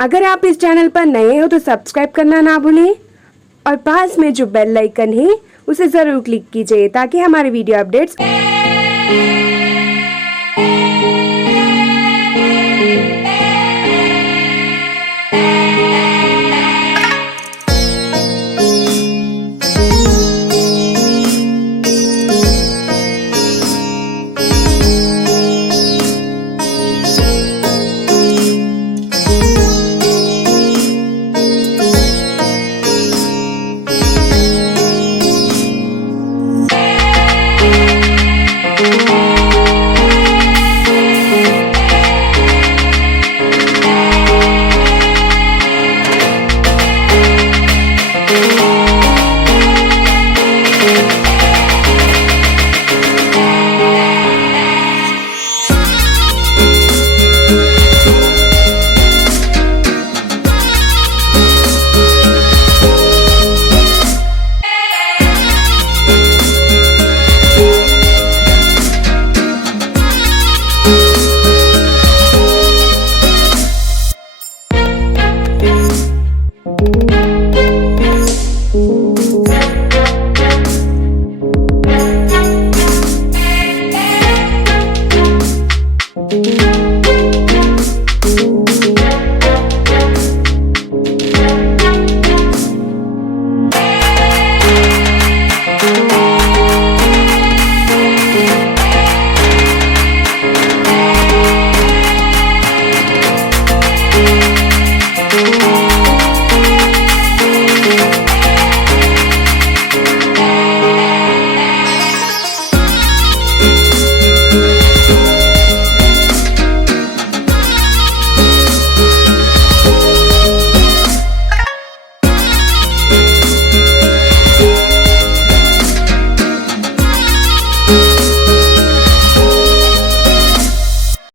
अगर आप इस चैनल पर नए हो तो सब्सक्राइब करना ना भूलें और पास में जो बेल आइकन है उसे ज़रूर क्लिक कीजिए ताकि हमारे वीडियो अपडेट्स